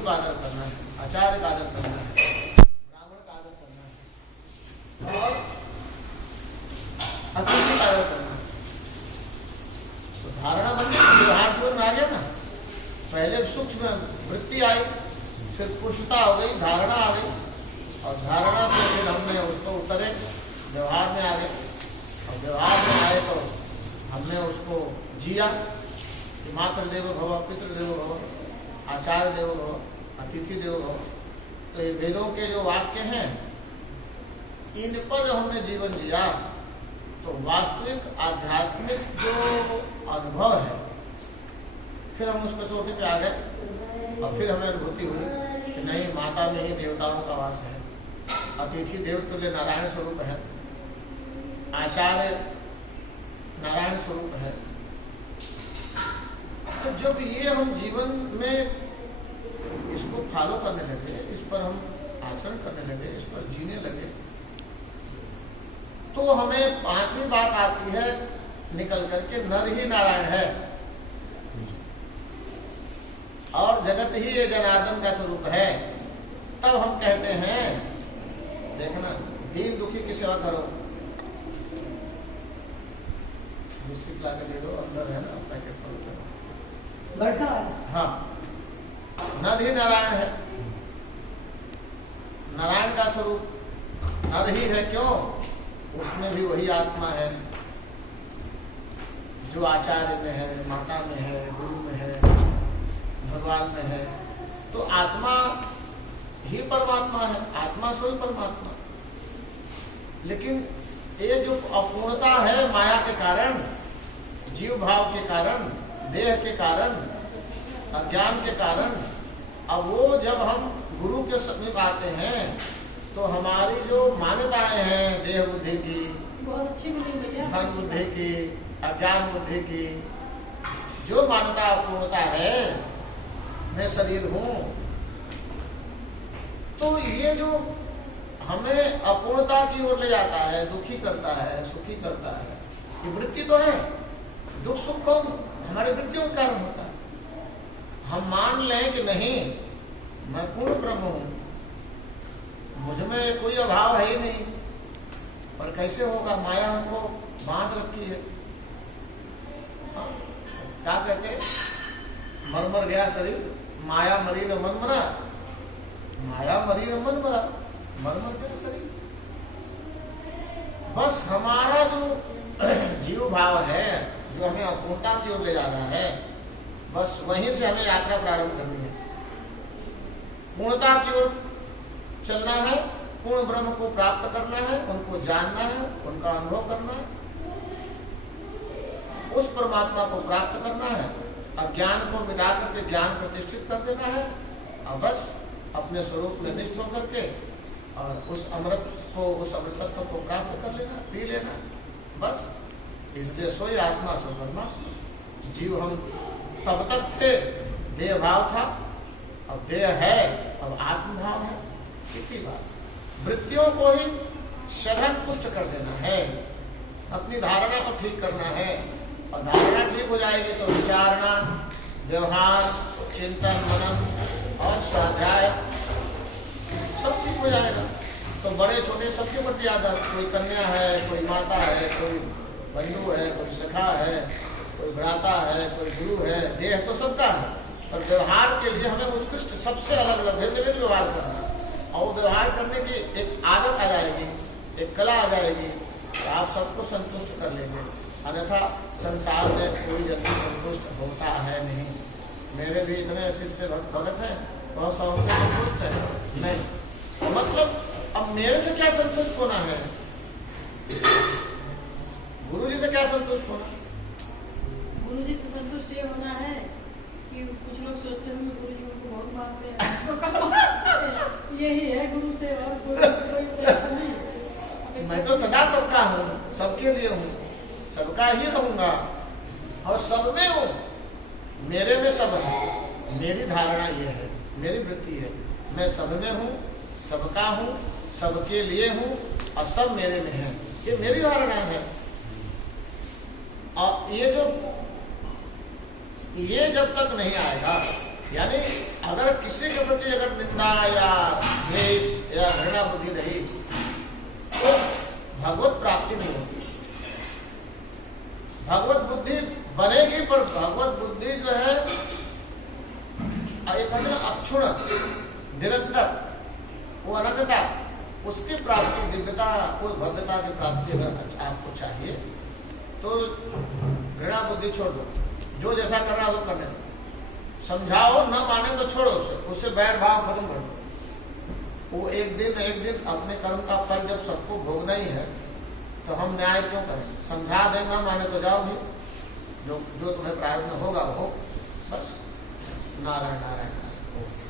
गुरु का आदर करना है, आचार्य का आदर करना है, ब्राह्मण का आदर करना है और अतिथि का आदर करना है। तो धारणा बन गई, व्यवहार जीवन में आ गया ना। पहले सूक्ष्म वृत्ति आई, फिर पुष्टता हो गई, धारणा आ गई और धारणा से फिर हमने उसको उतरे, व्यवहार में आ गए और व्यवहार में आए तो हमने उसको जिया कि मातृ देवो भव, पितृ देवो भव, आचार्य देवो भव, अतिथि देवो भव। तो ये वेदों के जो वाक्य हैं इन पर जब हमने जीवन जिया तो वास्तविक आध्यात्मिक जो अनुभव है फिर हम उसको चोटी पे आ गए और फिर हमें अनुभूति हुई कि नहीं, माता में ही देवताओं का वास है, अतिथि देवतुल्य नारायण स्वरूप है, आचार्य नारायण स्वरूप है। तो जब ये हम जीवन में इसको फॉलो करने लगे, इस पर हम आचरण करने लगे, इस पर जीने लगे, तो हमें पांचवी बात आती है निकल करके, नर ही नारायण है और जगत ही ये जनार्दन का स्वरूप है। तब हम कहते हैं, देखना, दीन दुखी की सेवा करो, बिस्किट ला के दे दो, अंदर है ना पैकेट पर। हाँ, नर ही नारायण है, नारायण का स्वरूप नर ही है। क्यों? उसमें भी वही आत्मा है जो आचार्य में है, माता में है, गुरु में है, भगवान में है। तो आत्मा ही परमात्मा है, आत्मा स्वयं परमात्मा। लेकिन ये जो अपूर्णता है माया के कारण, जीव भाव के कारण, देह के कारण, अज्ञान के कारण, अब वो जब हम गुरु के समीप आते हैं तो हमारी जो मान्यताएं हैं देह बुद्धि की, धन बुद्धि की, अज्ञान बुद्धि की, जो मान्यता अपूर्णता है, मैं शरीर हूं, तो ये जो हमें अपूर्णता की ओर ले जाता है, दुखी करता है, सुखी करता है, ये वृत्ति तो है। दुख सुख कौन? हमारे वृत्तियों के कारण होता है। हम मान लें कि नहीं, मैं पूर्ण ब्रह्म हूं, मुझमें कोई अभाव है ही नहीं, और कैसे होगा? माया हमको बांध रखी है। क्या कहते? मर मर गया शरीर, माया मरी न मन मरा, माया मरी न मन मरा, मर मर गया शरीर। बस हमारा जो जीव भाव है, जो हमें अपूर्णता की ओर ले जा रहा है, बस वहीं से हमें यात्रा प्रारंभ करनी है। पूर्णता की ओर चलना है, पूर्ण ब्रह्म को प्राप्त करना है, उनको जानना है, उनका अनुभव करना है, उस परमात्मा को प्राप्त करना है, अज्ञान को मिटा करके ज्ञान प्रतिष्ठित कर देना है, और बस अपने स्वरूप में निष्ठ होकर के और उस अमृत को, उस अमृतत्व को प्राप्त कर लेना, पी लेना, बस। इसलिए सोई आत्मा सो परमात्मा। जीव हम तब तक थे, देह भाव था, अब देह है, अब आत्मभाव है। इतनी बात। वृत्तियों को ही सघन पुष्ट कर देना है, अपनी धारणा को ठीक करना है, और धारणा ठीक हो जाएगी तो विचारणा, व्यवहार, चिंतन, मनन और स्वाध्याय सब ठीक हो जाएगा। तो बड़े छोटे सबके प्रति आदर, कोई कन्या है, कोई माता है, कोई बंधु है, कोई सखा है, कोई भ्राता है, कोई गुरु है, देह तो सबका है, पर व्यवहार के लिए हमें उत्कृष्ट सबसे अलग अलग भेद व्यवहार करना है। और व्यवहार करने की एक आदत आ जाएगी, एक कला आ जाएगी, तो आप सबको संतुष्ट कर लेंगे। अन्यथा संसार में कोई जल्दी संतुष्ट होता है नहीं। मेरे भी इतने शिष्य भगत हैं, बहुत सा उनसे संतुष्ट है नहीं, तो मतलब अब मेरे से क्या संतुष्ट होना है? गुरु जी से क्या संतुष्ट होना? गुरु जी से संतुष्ट ये होना है कि कुछ लोग सोचते हैं गुरु जी को बहुत मानते हैं, यही है गुरु से, और कोई नहीं। मैं तो सदा सबका हूँ, सबके लिए हूँ, सबका ही रहूंगा और सब में हूँ, मेरे में सब है। मेरी धारणा ये है, मेरी वृत्ति है, मैं सब में हूँ, सबका हूँ, सबके लिए हूँ और सब मेरे में है। ये मेरी धारणा है। और ये जब तक नहीं आएगा यानी अगर किसी के प्रति अगर निंदा या द्वेष या घृणा बुद्धि रही तो भगवत प्राप्ति नहीं होती। भगवत बुद्धि बनेगी पर भगवत बुद्धि जो है एक अक्षुण निरंतर वो अनंतता उसकी प्राप्ति दिव्यता कोई भव्यता की प्राप्ति अगर आपको चाहिए तो घृणा बुद्धि छोड़ दो। जो जैसा कर रहा है वो करने दो। समझाओ न माने तो छोड़ो उससे बैर भाव खत्म कर दो। वो एक दिन अपने कर्म का फल जब सबको भोगना ही है तो हम न्याय क्यों करें। समझा दें न माने तो जाओ भी, जो तुम्हें प्रारब्ध में होगा वो। बस नारायण नारायण।